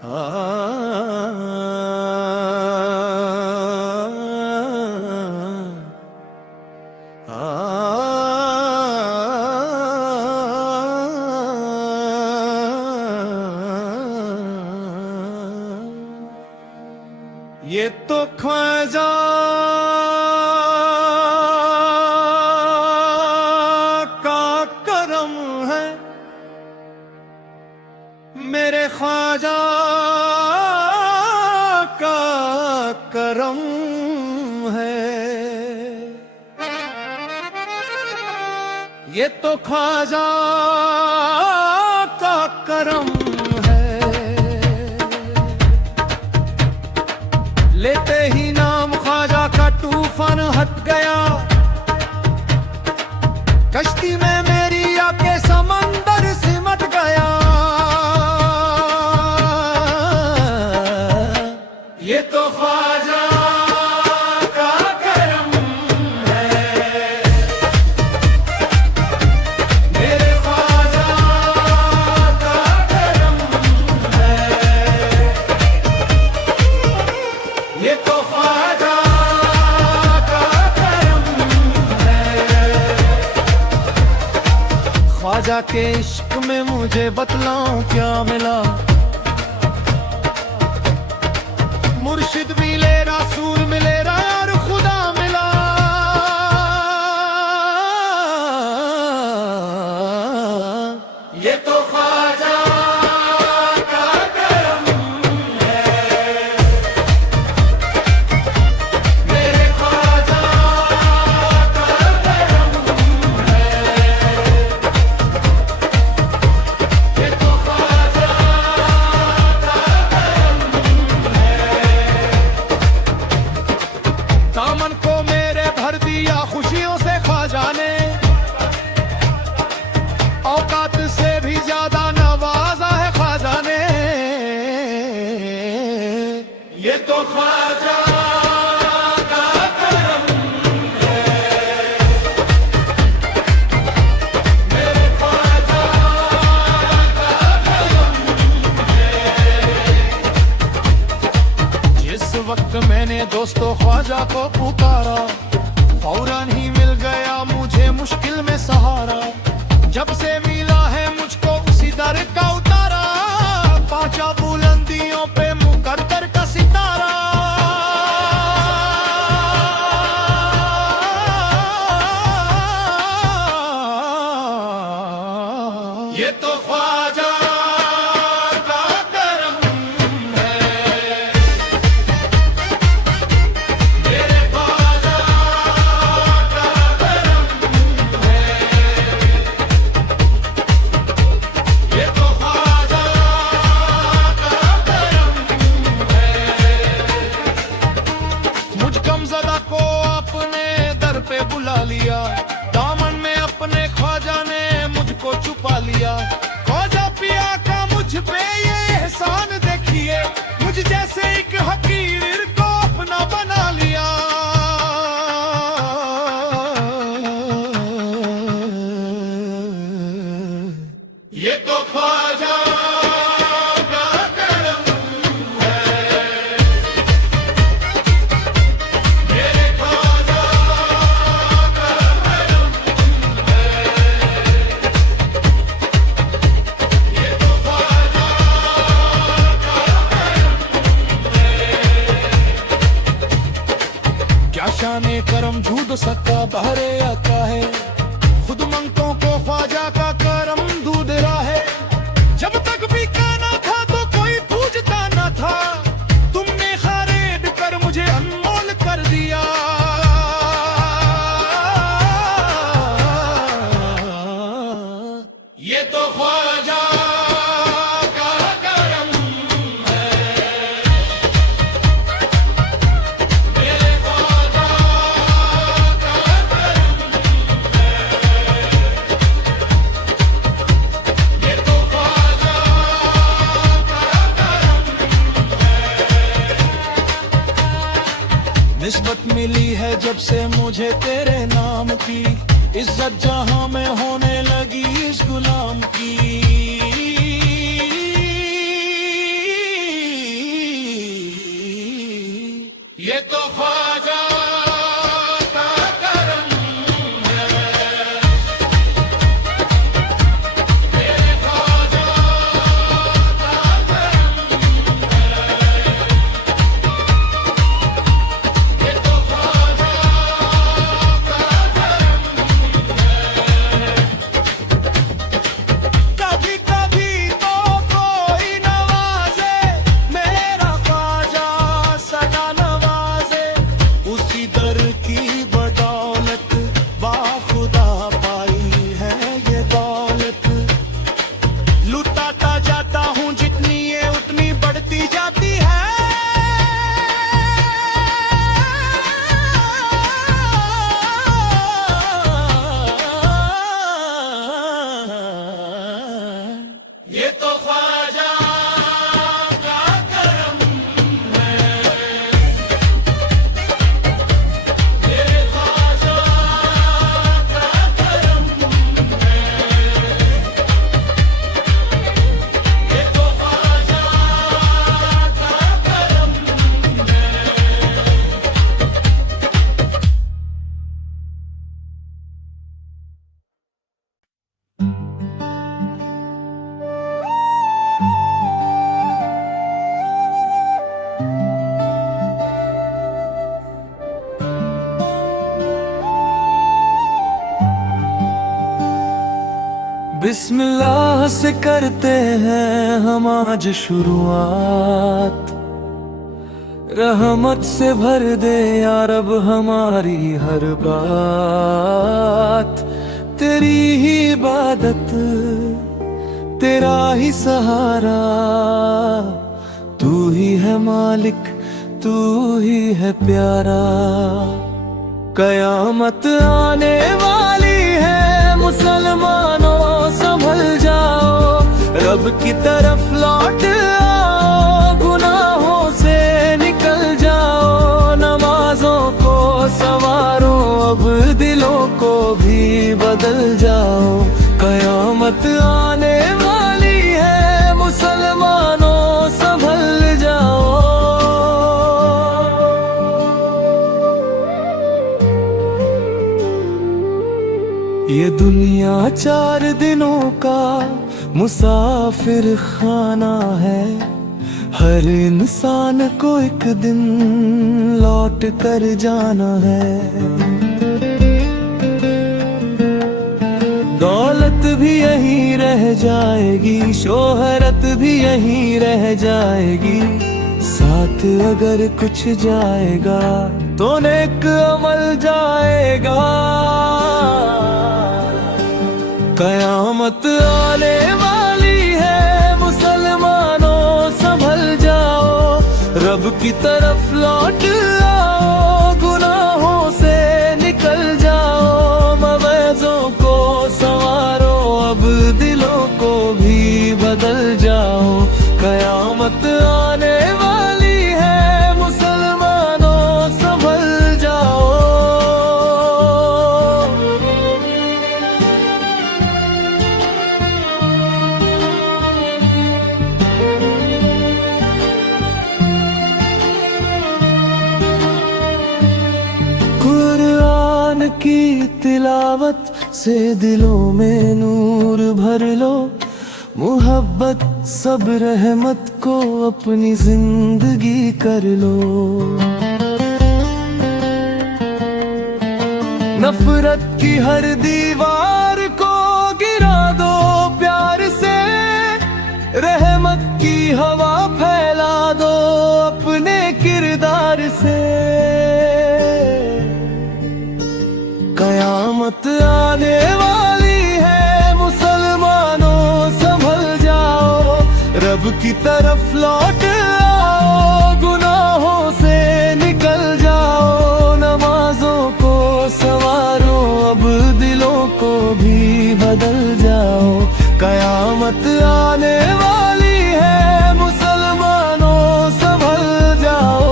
ये तो ख्वाजा का करम है, मेरे ख्वाजा का करम है। ये तो ख्वाजा का करम है, लेते ही नाम ख्वाजा का तूफान हट गया। कश्ती में मेरी आके समंदर सिमट गया। ये तो ख्वाजा का करम है, मेरे ख्वाजा का करम है। ये तो ख्वाजा का करम है। ख्वाजा के इश्क में मुझे बतलाऊं क्या मिला। मुर्शिद मिले, रसूल मिले, और खुदा मिला। ये तो ख्वाजा का करम है, मेरे ख्वाजा का करम है। ये तो ख्वाजा का करम है। दामन को मेरे भर दिया खुशियों से ख्वाजा ने, औकात से भी ज्यादा नवाजा है ख्वाजा ने। ये तो ख्वाजा का करम है, मेरे ख्वाजा का करम है। जिस वक्त मैंने दोस्तों ख्वाजा को पुकारा, फौरन ही मिल गया मुझे मुश्किल में सहारा। जब से मिला है मुझको उसी दर का उतारा, पांचा बुलंदियों पे मुकद्दर का सितारा। ये तो ख्वाजा का करम है, मेरे ख्वाजा का करम है। ये तो ख्वाजा का करम है। मुझ कमज़दा को अपने दर पे बुला लिया। दामन में अपने ख्वाजा ने मुझको छुपा लिया। ख्वाजा पिया का मुझ पे ये एहसान देखिए, मुझ जैसे एक हकीर को अपना बना लिया। ये तो ख्वाजा का करम है, मेरे ख्वाजा का करम है। ये तो ख्वाजा का करम है। क्या शाने करम झूठ सकता बहरे आता है, खुद मंगतों को ख्वाजा का करम दूध रहा है। जब तक भी खाना था तो कोई पूछता न था, तुमने खरीद कर मुझे अनमोल कर दिया। ये तो ख्वाजा का करम है, मेरे ख्वाजा का करम है। ये तो ख्वाजा का करम है। निस्बत मिली है जब से मुझे तेरे नाम की, इज्जत जहां में होने लगी इस गुलाम की। तो ख्वाजा का करम है, मेरे ख्वाजा का करम है, ये तो ख्वाजा का करम है। कभी कभी तो कोई नवाजे, मेरा ख्वाजा सदा नवाजे, उसी दर की बदौलत बाखुदा पाई है ये दौलत। लुटाता जाता हूँ जितनी ये उतनी बढ़ती जाती है, ये तो ख्वाजा का करम है, मेरे ख्वाजा का करम है, ये तो ख्वाजा का करम है। बिस्मिल्लाह से करते हैं हम आज शुरुआत, रहमत से भर दे या रब हमारी हर बात। तेरी ही इबादत, तेरा ही सहारा, तू ही है मालिक, तू ही है प्यारा। कयामत आने वाली है मुसलमानों, संभल जाओ, रब की तरफ लौट आओ, गुनाहों से निकल जाओ, नमाजों को संवारो, अब दिलों को भी बदल जाओ। कयामत आने वाली है मुसलमानों, संभल जाओ। ये दुनिया 4 दिनों का मुसाफिर खाना है, हर इंसान को एक दिन लौट कर जाना है। दौलत भी यहीं रह जाएगी, शोहरत भी यहीं रह जाएगी, साथ अगर कुछ जाएगा तो नेक अमल जाएगा। कयामत आने वाली है मुसलमानों, संभल जाओ, रब की तरफ लौट आओ, गुनाहों से निकल जाओ, मवेज़ों को संवारो, अब दिलों को भी बदल जाओ। कयामत आने वाली है मुसलमानों, संभल जाओ। कुरान की तिलावत से दिलों में नूर भर लो, मुहब्बत सब रहमत को अपनी जिंदगी कर लो। नफरत की हर दीवार को गिरा दो प्यार से, रहमत की हवा फैला दो अपने किरदार से। कयामत आने वाली है मुसलमानों, संभल जाओ, रब की तरफ लौट आओ, गुनाहों से निकल जाओ, नमाजों को संवारो, अब दिलों को भी बदल जाओ। कयामत आने वाली है मुसलमानों, संभल जाओ।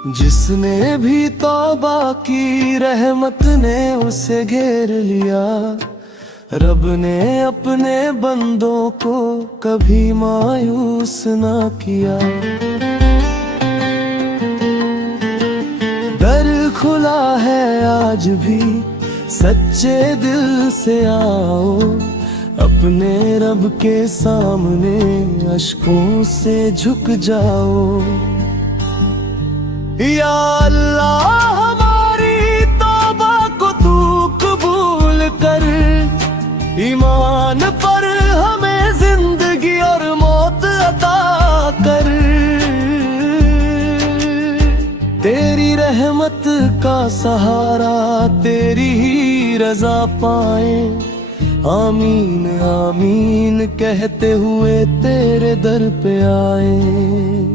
जिसने भी तौबा की रहमत ने उसे घेर लिया। रब ने अपने बंदों को कभी मायूस ना किया। दर खुला है आज भी, सच्चे दिल से आओ, अपने रब के सामने अश्कों से झुक जाओ। या अल्लाह हमारी तौबा को तू कबूल कर, ईमान पर हमें जिंदगी और मौत अता कर। तेरी रहमत का सहारा तेरी ही रजा पाए, आमीन आमीन कहते हुए तेरे दर पे आए।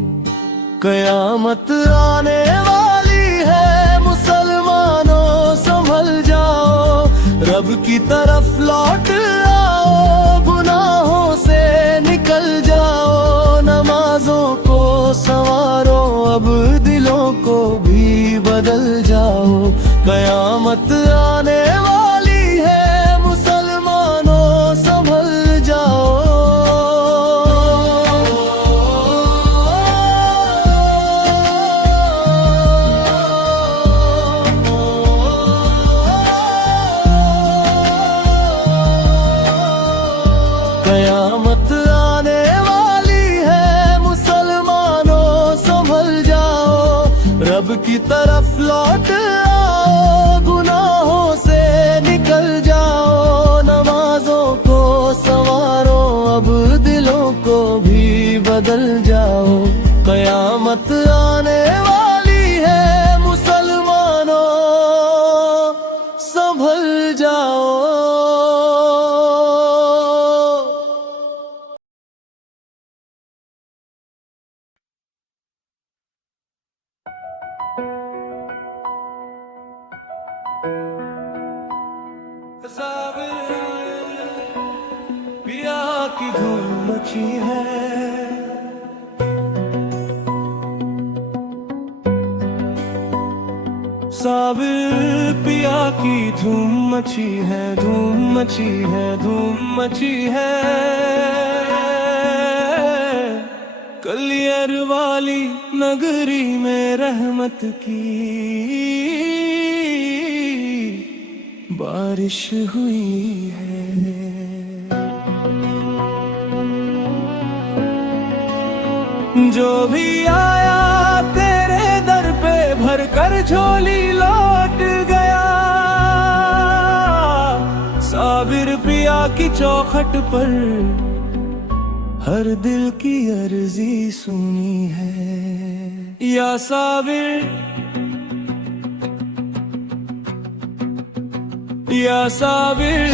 कयामत आने वाली है मुसलमानों संभल जाओ, रब की तरफ लौट आओ, गुनाहों से निकल जाओ। नमाजों को संवारो, अब दिलों को भी बदल जाओ। कयामत आने वाली है मुसलमानों संभल जाओ। कयामत आने वाली है मुसलमानों संभल जाओ, रब की तरफ लौट आओ, गुनाहों से निकल जाओ। नमाजों को संवारो, अब दिलों को भी बदल जाओ। कयामत आने वाली है मुसलमानों संभल जाओ। पिया की धूम मची है, साबिर पिया की धूम मची है, धूम मची है, धूम मची है। कलियर वाली नगरी में रहमत की बारिश हुई है। जो भी आया तेरे दर पे भर कर झोली लौट गया। साबिर पिया की चौखट पर हर दिल की अर्जी सुनी है। या साबिर या साबिर,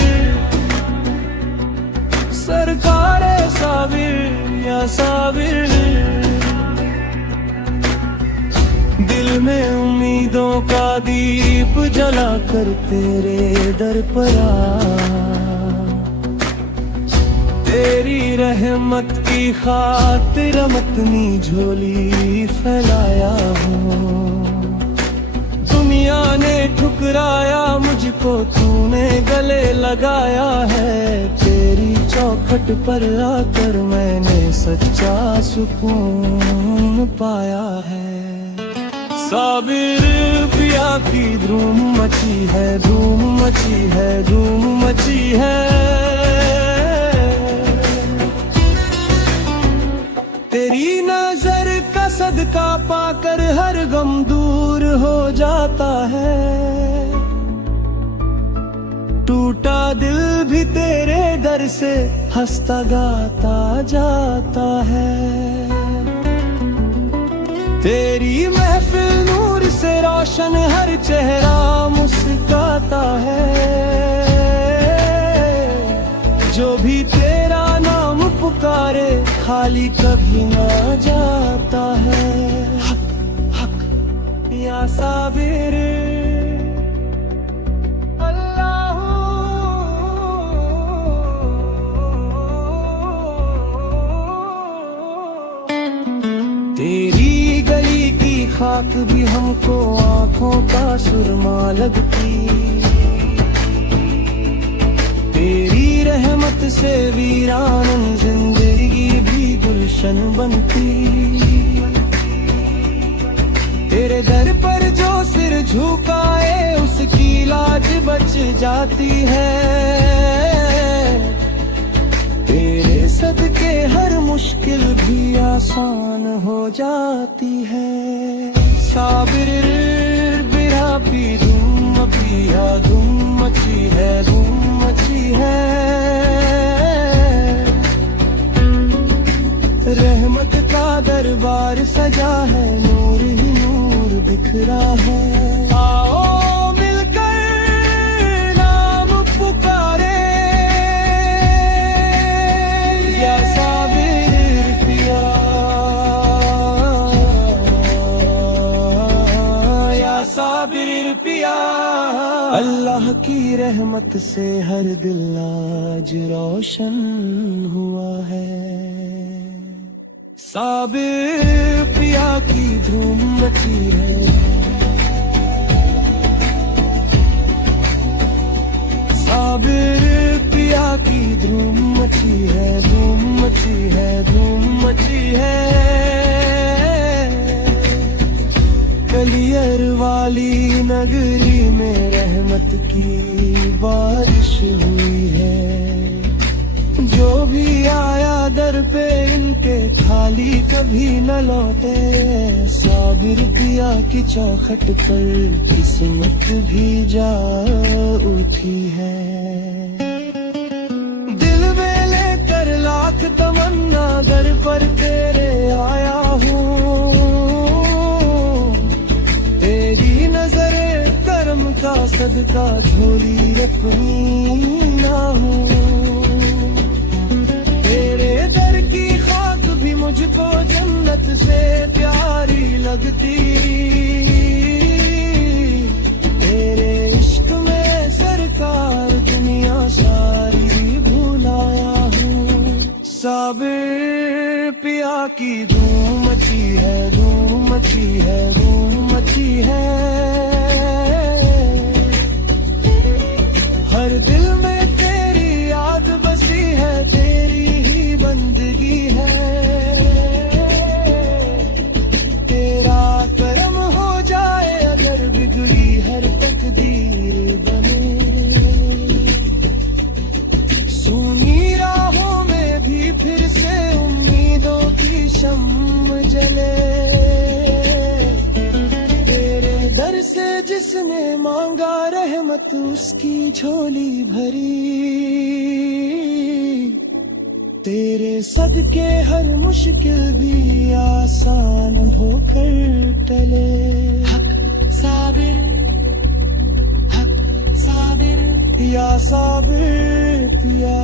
सरकारे साबिर, या साबिर। दिल में उम्मीदों का दीप जला कर तेरे दर पर आ। तेरी रहमत की खातिर अपनी झोली फैलाया हूँ। दुनिया ने ठुकराया मुझको, तूने गले लगाया है। तेरी चौखट पर आकर मैंने सच्चा सुकून पाया है। साबिर पिया की धूम मची है, धूम मची है, धूम मची है। तेरी नजर का सदका पाकर हर गम दूर हो जाता है। टूटा दिल भी तेरे दर से हंसता गाता जाता है। तेरी महफिल नूर से रोशन, हर चेहरा मुस्कुराता है। जो भी तेरा नाम पुकारे खाली कभी ना जाता है। हक हक या साबिर अल्लाह। तेरी गली की खाक भी हमको आंखों का सुरमा लगती। तेरी रहमत से वीरान जिंदगी भी गुलशन बनती। तेरे दर पर जो सिर झुकाए उसकी लाज बच जाती है। तेरे सदके हर मुश्किल भी आसान हो जाती है। साबिर बिरा पी धूम पिया धूम मची है धूम मची है। रहमत का दरबार सजा है नूर ही नूर बिखरा है। आओ मिलकर नाम पुकारे या साबिर पिया या साबिर पिया। अल्लाह की रहमत से हर दिल आज रोशन हुआ है। साबिर पिया की धूम मची है। साबिर पिया की धूम मची है धूम मची है धूम मची है। कलियर वाली नगरी में रहमत की बारिश हुई है। जो भी आया दर पे इनके खाली कभी न लौटे। साबिर पिया की चौखट पर किस्मत भी जा उठी है। दिल में लेकर लाख तमन्ना दर पर तेरे आया हूँ। तेरी नजरे करम का सदका झोली अपनी ना हूँ। तेरे दर की खाक भी मुझको जन्नत से प्यारी लगती। तेरे इश्क में सरकार दुनिया सारी भुलाया हूँ। साबिर पिया की धूम मची है धूम मची है धूम मची है। हर दिल में तेरी याद बसी है तेरी ही बंदगी है। तेरा करम हो जाए अगर बिगड़ी हर तकदीर बने। सूनी राहों में भी फिर से उम्मीदों की शम्म जले। तेरे दर से जिसने मांगा रहमत उसकी झोली भरी। तेरे सदके हर मुश्किल भी आसान होकर टले। हक साबिर या साबिर पिया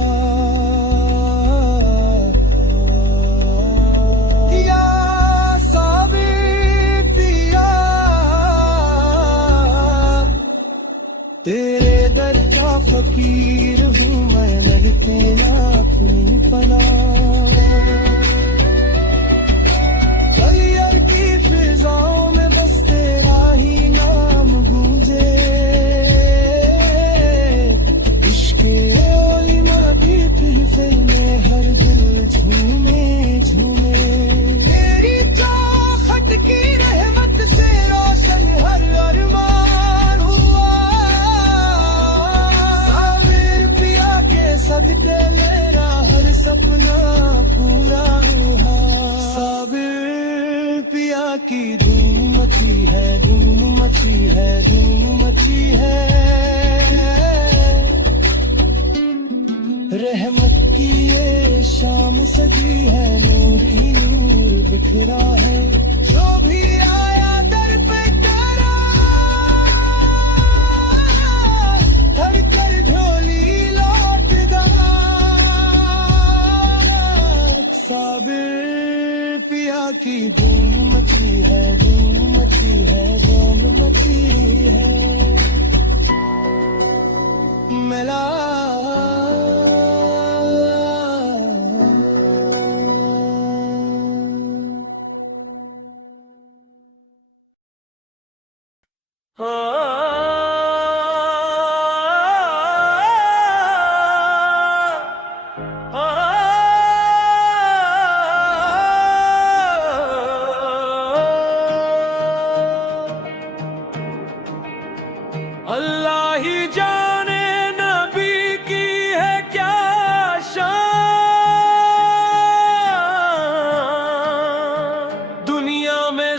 या साबिर पिया। तेरे दर का फकीर हूँ मैं मिलते ना अपनी पनाह। कलियर की फिजाओं में बस तेरा ही नाम गूंजे। इश्के ओलिमा भी फिर में हर दिल झूमे झूमे। तेरी चौखट की रहमत से रोशन हर अरमान हुआ। साबिर पिया के सदके मेरा हर सपना पूरा हुआ। साबिर पिया की धूम मची है धूम मची है धूम मची है। रहमत की ये शाम सजी है नूर ही नूर बिखरा है। जो भी आया दर पे करा धर कर झोली लौट गया। साबिर पिया की धूम मची है धूम मची है धूम मची है। मिला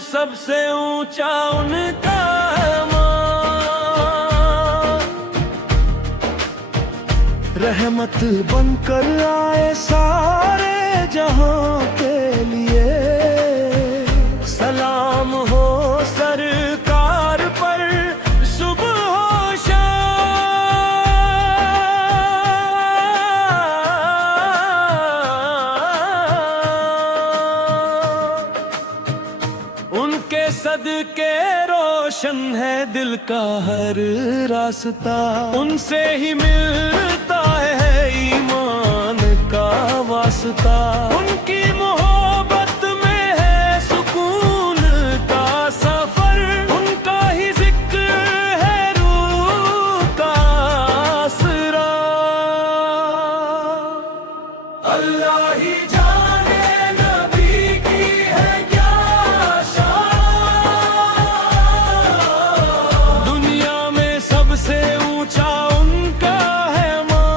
सबसे ऊंचा उनका है मान। रहमत बनकर आए सारे जहां के लिए, सलाम हो सरकार पर सुबह हो शाम। उनके सदके रोशन है दिल का हर रास्ता, उनसे ही मिलता है ईमान का वास्ता। उनकी मोहब्बत में है सुकून का सफर, उनका ही जिक्र है रूह का आसरा। अल्लाह ही जाने नबी की है क्या शान, दुनिया में सबसे ऊंचा उनका है मान।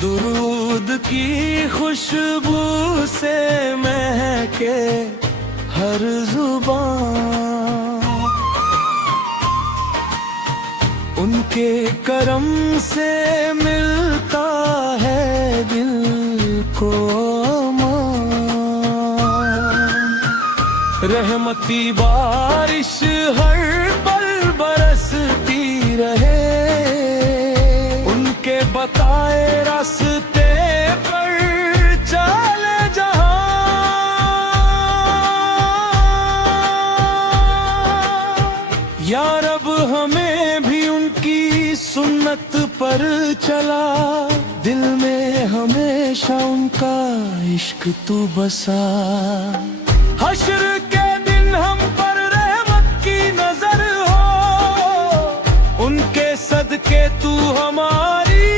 दुरूद की खुशबू से महके हर जुबान, उनके करम से मिलता है दिल को अमान। रहमती बारिश हर पल बरसती रहे, उनके बताए रास्ते पर चले जहां। या रब हमें भी उनकी सुन्नत पर चला, दिल में हमेशा उनका इश्क तू बसा। हश्र के दिन हम पर रहमत की नजर हो, उनके सदके तू हमारी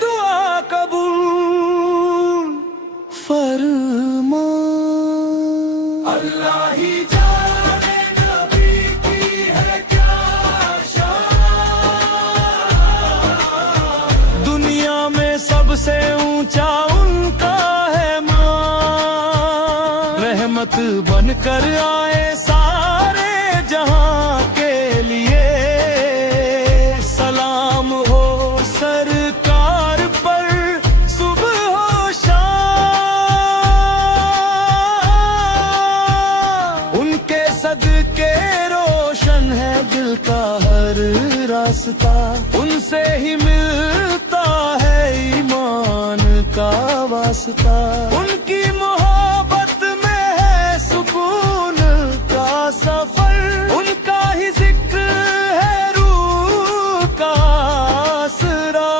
दुआ कबूल फरमा। अल्लाह ही जाने नबी की है क्या शान, दुनिया में सबसे ऊंचा उनका है मान। रहमत बनकर आए सारे जहां के लिए, सलाम हो सरकार पर सुबह हो शाम। उनके सदके रोशन है दिल का हर रास्ता, उनसे ही मिलता है ईमान का वास्ता। उनकी मोहब्बत में है सुकून का सफर, उनका ही जिक्र है रूह का आसरा।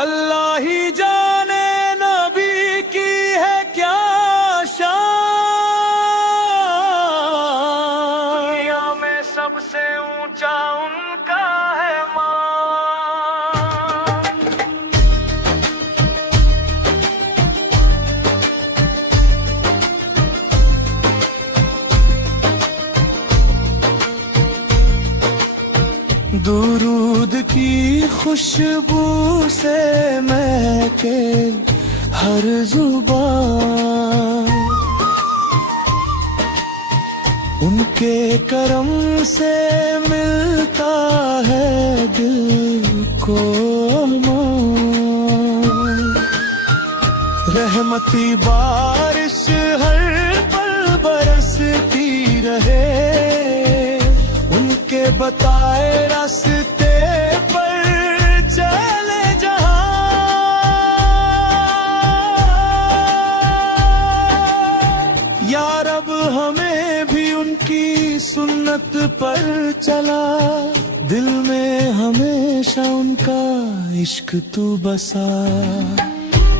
अल्लाह ही जाने नबी की है क्या शान, दुनिया में सबसे ऊंचा उनका है मान। दुरूद की खुशबू से महके हर जुबान, उनके करम से मिलता है दिल को अमान। रहमती बारिश हर पल बरसती रहे, उनके बताए रास्ते पर चले जहां। या रब हमें भी उनकी सुन्नत पर चला, दिल में हमेशा उनका इश्क तू बसा।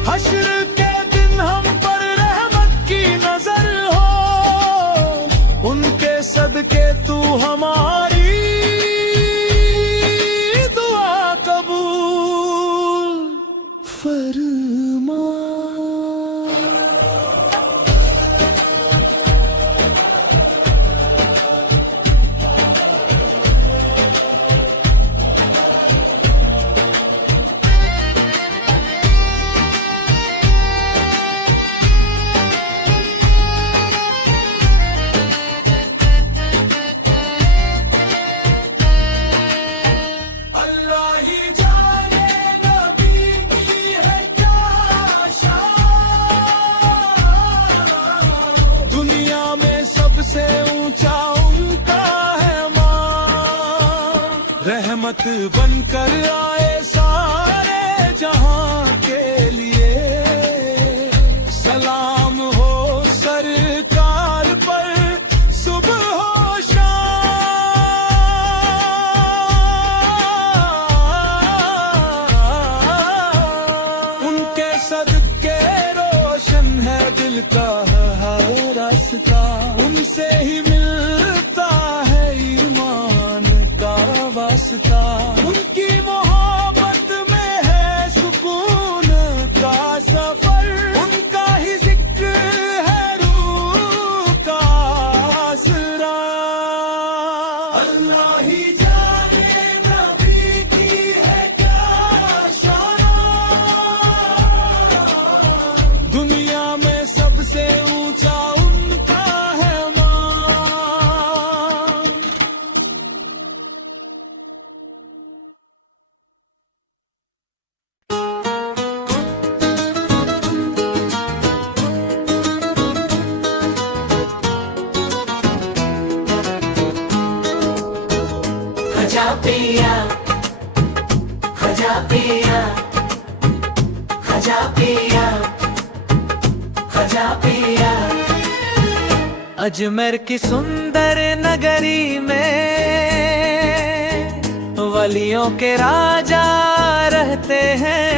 हश्र के दिन हम पर रहमत की नजर हो, उनके सदके तू हमारी दुआ कबूल फरमा। सबसे ऊंचा उनका है मान। रहमत बनकर आए सारे जहां के लिए, सलाम हो सरकार पर सुबह हो शाम। उनके सदके रोशन है दिल का हर रास्ता, उनसे ही मिलता है ईमान का वास्ता। उनकी मोहब्बत में है सुकून का सफर, उनका ही जिक्र है रूह का आसरा। अल्लाह ही जाने नबी की है क्या शान, दुनिया में सबसे ऊंचा उनका है मान। खजा पिया, खजा पिया, खजा पिया, खजा पिया। अजमेर की सुंदर नगरी में वलियों के राजा रहते हैं।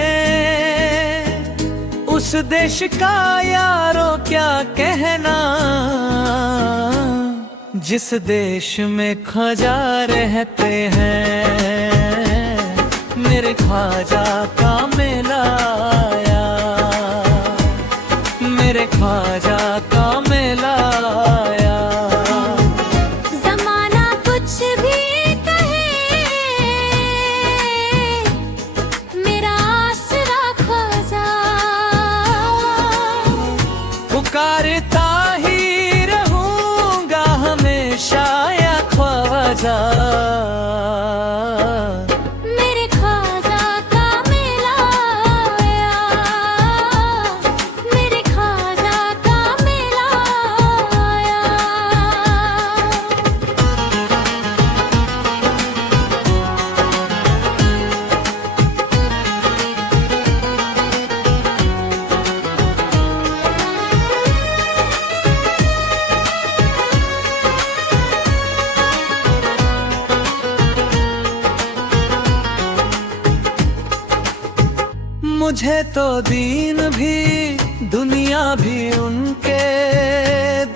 उस देश का यारों क्या कहना, जिस देश में ख्वाजा रहते हैं। मेरे ख्वाजा का मेला आया, मेरे ख्वाजा का मेला आया। ज़माना कुछ भी कहे, मेरा आसरा ख्वाजा। पुकारता ही रहूंगा हमेशा या ख्वाजा। मेरे ख्वाजा का मेला आया, मेरे ख्वाजा का मेला आया। मुझे तो दीन भी दुनिया भी उनके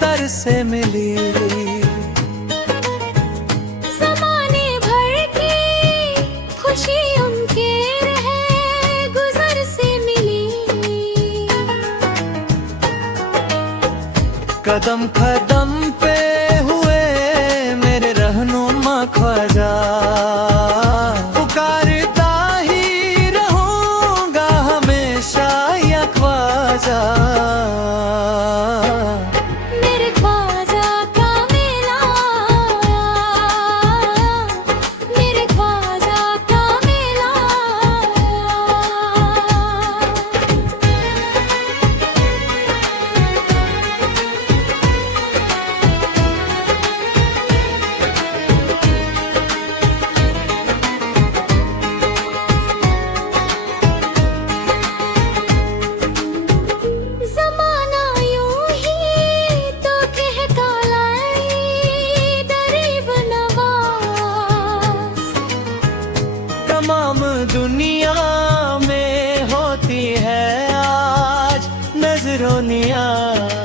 दर से मिली। ज़माने भर की खुशी उनके रहे गुज़र से मिली। कदम कदम पे हुए मेरे रहनुमा ख्वाजा। पुकारता ही रहूंगा हमेशा या ख्वाजा। मेरे ख्वाजा का मेला आया, मेरे ख्वाजा का मेला आया। ज़माना यूं ही तो कहता लाई गरीब नवाज। तमाम दुनिया में होती है आज नजरो नियाज।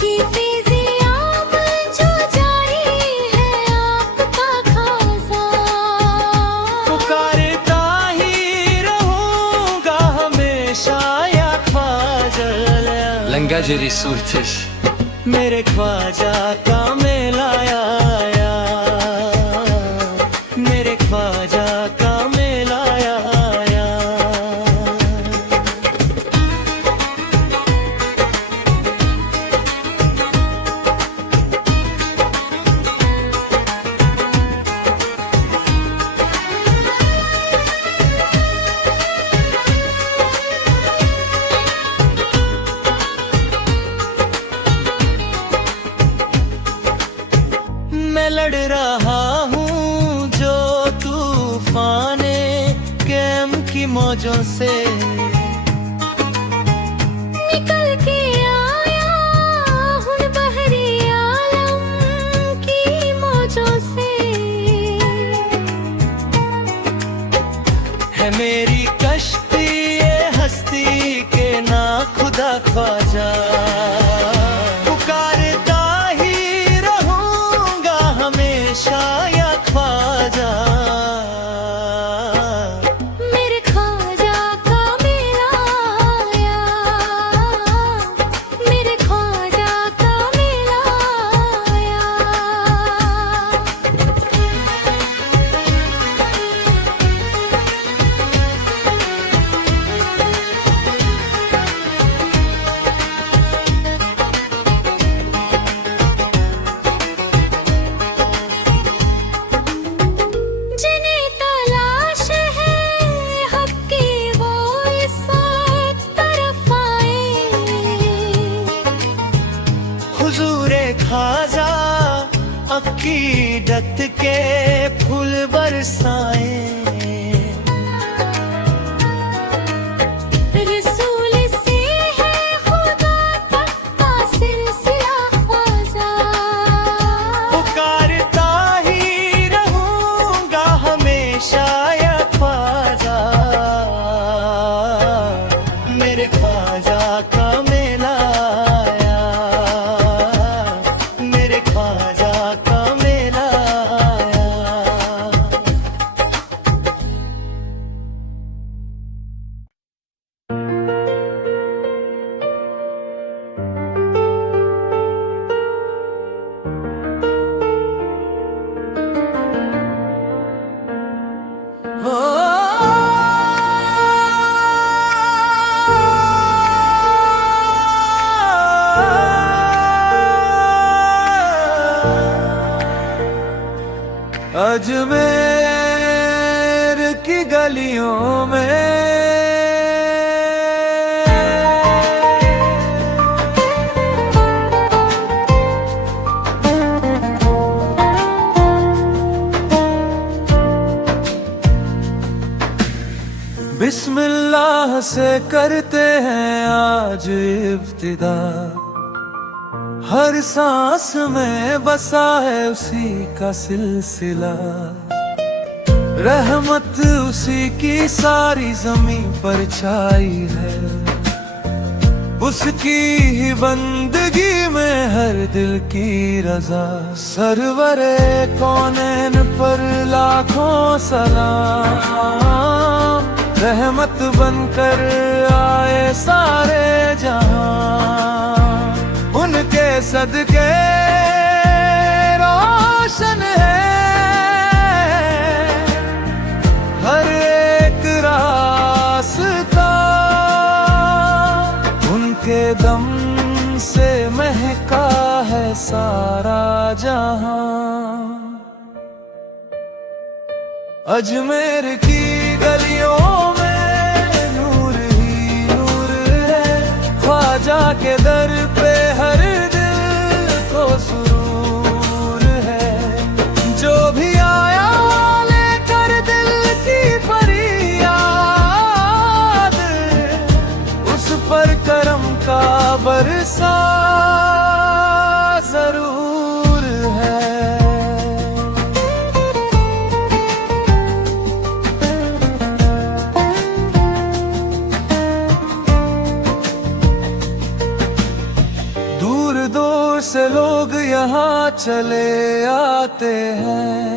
की फिज़ियाब जो जारी है आपका खासा। पुकारता ही रहूंगा हमेशा या ख्वाजा। L'engageri surtis. मेरे ख्वाजा का मेला आया, मेरे ख्वाजा का मेला आया। लड़ रहा हूँ जो तूफाने कैम की मौजों से। निकल के आया हूँ बहरी आलम की मौजों से। है मेरी कश्ती ये हस्ती के ना खुदा ख्वाजा, पुकारता ही रहूंगा हमेशा या ख्वाजा। मेरे ख्वाजा का मेला आया, मेरे ख्वाजा का मेला आया। जिन्हें तलाश है हक की वो इस तरफ आए। हुजूरे खाजा अकीदत के फूल बरसाए। रसूल से है खुदा तक का सिलसिला ख्वाजा। पुकारता ही रहूंगा हमेशा या ख्वाजा। मेरे ख्वाजा का मेला आया, मेरे ख्वाजा का मेला आया। अजमेर की गलियों में बिस्मिल्लाह से करते हैं आज इब्तिदा। हर सांस में बसा है उसी का सिलसिला। रहमत उसी की सारी जमीन पर छाई है। उसकी ही बंदगी में हर दिल की रजा। सरवरे कौनैन पर लाखों सलाम। रहमत बनकर आए सारे जहां। उनके सदके रोशन है हर एक रास्ता। उनके दम से महका है सारा जहां। अजमेर की गलियों में नूर ही नूर है। ख्वाजा के दर पे हर दिल को सुरूर है। जो भी आया लेकर दिल की फरियाद, उस पर करम का बरसा जरूर है। दूर दूर से लोग यहाँ चले आते हैं।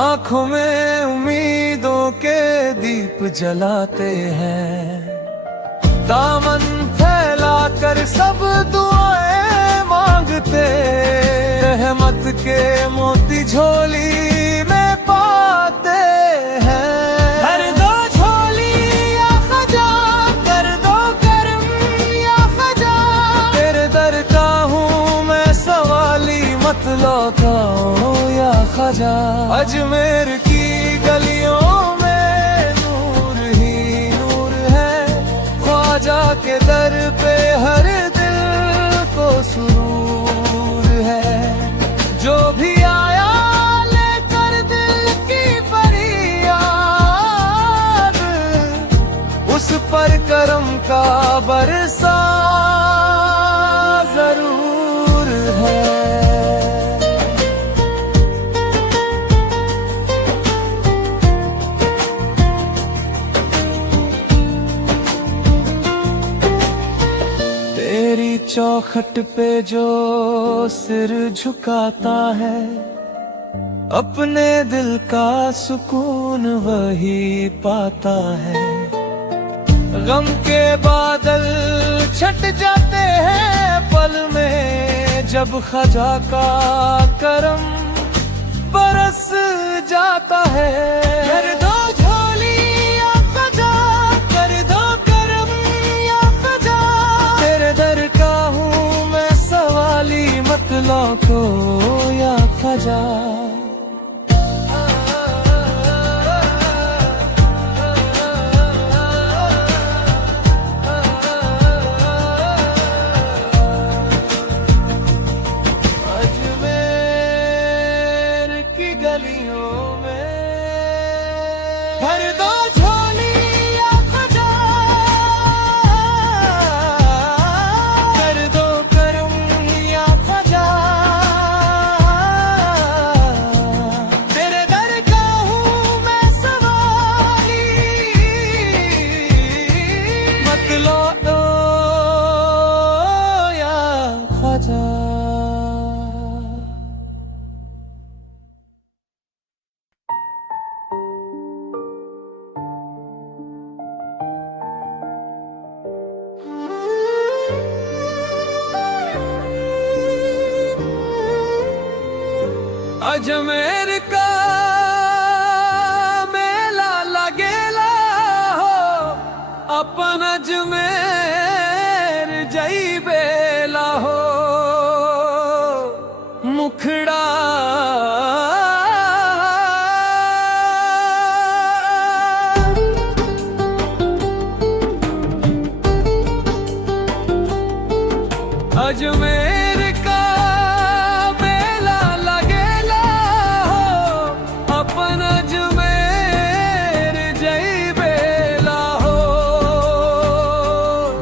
आंखों में उम्मीदों के दीप जलाते हैं। दामन फैला कर सब दुआएं मांगते। रहमत के मोती झोली में पाते हैं। भर दो झोली या ख्वाजा, कर दो करम या ख्वाजा। तेरे दर का हूँ मैं सवाली, मत लौटाओ या ख्वाजा। अजमेर की गलियों में नूर ही नूर है। ख्वाजा के दर पे हर दिल को सुरूर है। जो भी का बरसा जरूर है। तेरी चौखट पे जो सिर झुकाता है, अपने दिल का सुकून वही पाता है। गम के बादल छट जाते हैं पल में, जब खजा का करम बरस जाता है। कर दो झोली या खजा, कर दो करम या खजा, तेरे दर का हूँ मैं सवाली, मत लौटो या खजा। भर दो झोली या खजा, कर दो करम या खजा, तेरे दर का हूँ मैं सवाली, मत लौटो या खजा। अजमेर का मेला लगेला हो, अपन अजमेर जईबेला हो। मुखड़ा अजमेर का मेला लगेला हो, अपन अजमेर जईबेला हो।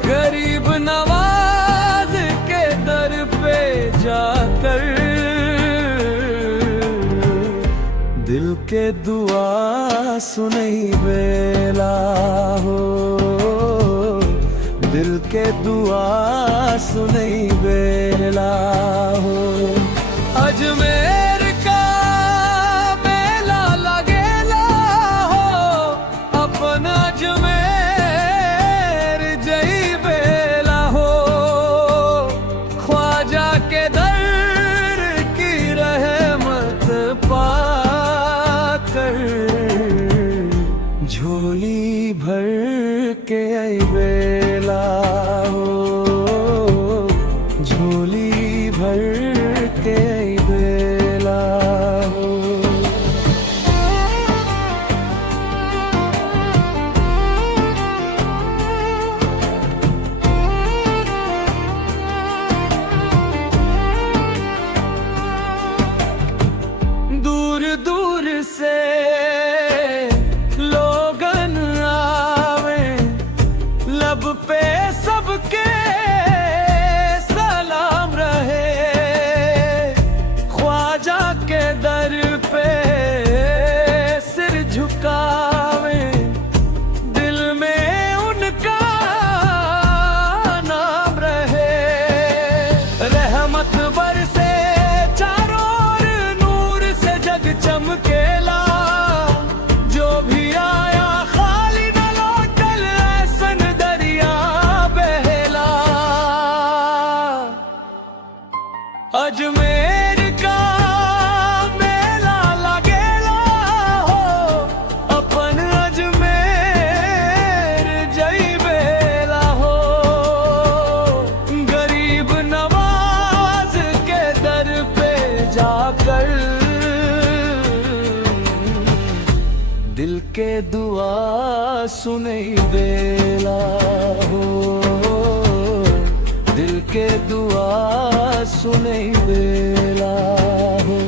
गरीब नवाज के दर पे जाकर दिल के दुआ सुनई बेला हो, दिल के दुआ सुनई बेला हो। अजमेर का मेला लगेला हो, अपन अजमेर जईबेला हो। ख्वाजा के दर की रहमत पाकर झोली भर के अईबेला हो, झोली भर के अईबेला हो। दूर दूर से लोगन आवे, लब पे सबके सलाम रहे। ख्वाजा के दर पे सिर झुकावे, दिल में उनका नाम रहे। रहमत बरसे चारों ओर, नूर से जग चमकेला। जो भी आया खाली न लौटल, ऐसन दरिया बहेला। अजमेर का मेला लगेला हो, अपन अजमेर जईबेला हो। गरीब नवाज के दर पे जाकर दिल के दुआ सुनई बेला हो, दिल के दुआ सुनई बेला हो।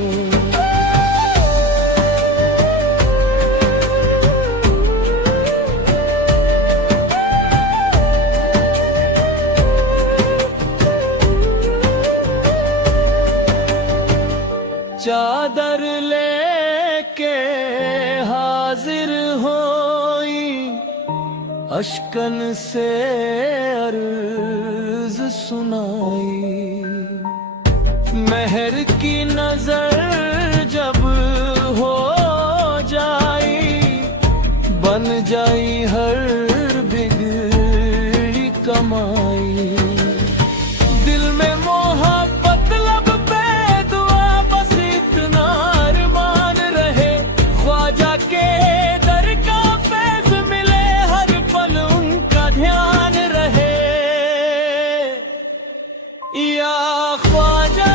चादर लेके हाजिर होई, अश्कन से अर्ज सुनाई। मेहर की नजर जब हो जाई, बन जाई हर बिगड़ी कमाई। दिल में मोहब्बत लब पे दुआ, बस इतना अरमान रहे, ख्वाजा के दर का फैज मिले, हर पल उनका ध्यान रहे। या ख्वाजा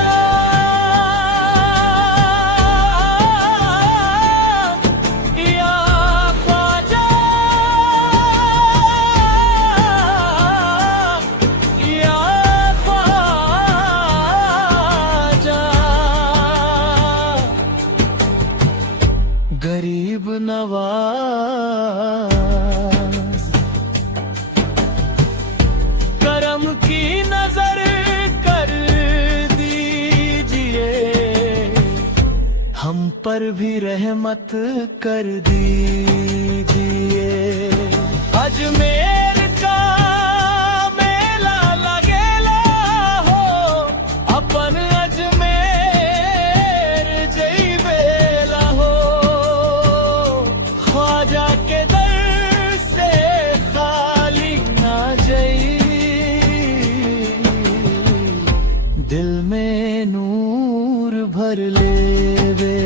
या ख्वाजा या ख्वाजा, गरीब नवाज, करम की नजर कर दीजिए, हम पर भी रहमत कर दीजिए। अजमेर का मेला लगेला हो, अपन अजमेर जइबेला हो। ख्वाजा के दर से खाली ना जई, दिल में नूर भर ले वे।